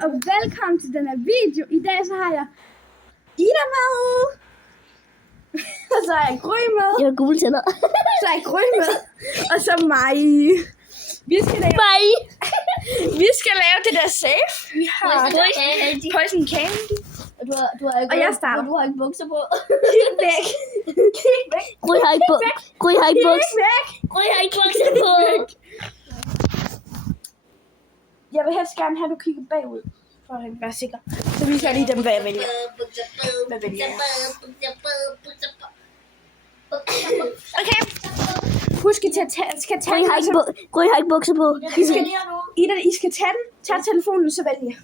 Og velkommen til den her video. I dag så har jeg Ida med. Og så har jeg Gry med. Jeg har gule tænder. Så er jeg Gry med. Og så mig. Vi skal lave det der safe. Vi har poison candy. Og jeg starter. Du har ikke bukser på. Kig væk. Kig væk. Gry har ikke bukser. Gry har ikke bukser. Kig væk. Gry har ikke bukser på. Jeg vil helst gerne have, at du kigger bagud. For at være sikker. Så viser jeg lige dem, hvad jeg vælger. Hvad vælger jeg? Okay. Husk, at skal tage den. Gry har ikke bukser på. I skal tage den. Tag telefonen, så vælg.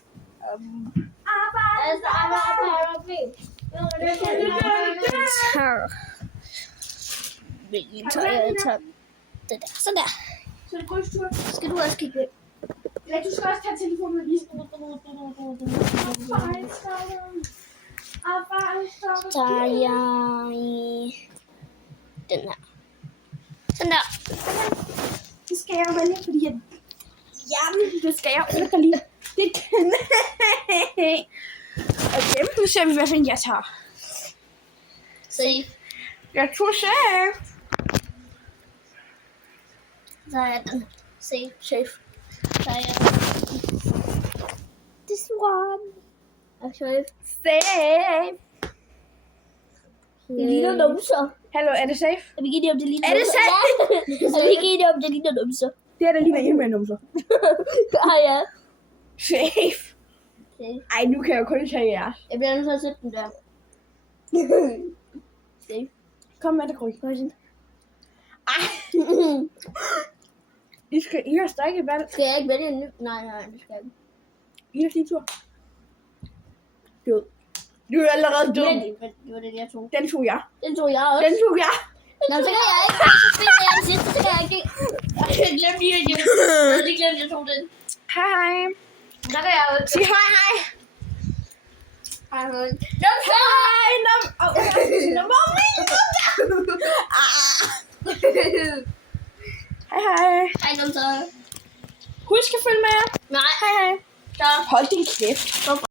Hvilken tøj jeg tager? Det der. Sådan der. Så er det Grys tur. Skal du også kigge væk? Ja, du skal også tage telefonen lige. Så tager jeg den her. Sådan der. Det skal jeg vælge, fordi jeg... det skal jeg også lige. Det kan okay, nu ser vi, hvad jeg tager. Safe. Jeg tog safe. Så er jeg den. Safe. Så er jeg this one. Okay. Safe. Det ligner numser. Hallo, er det safe? Er vi ikke enige om det ligner Er det numser? safe? Er vi ikke enige om det ligner numser? Det er der lige med endnu mere numser. Ja. Safe. Okay. Ej, nu kan jeg jo kun tage jeres. Jeg bliver nødt til at sætte den der. Safe. Kom med det, Gry. Ej. I har stadig valgt. Skal jeg ikke vælge en ny? Nej, det skal jeg ikke. I har din tur. Død. Du er allerede død. Det var det, jeg tog. Den tog jeg. Den tog jeg også. Den tog jeg. Nå, så kan jeg ikke. Så spiller jeg den sidste, så kan jeg ikke. Jeg glemte lige, at jeg tog den. Hej. Der kan jeg jo. Sig hej, hej. Hej. Hej. Hej, hej. Hej, numser. Husk at følge med. Nej. Hej, hej. Hold din kæft.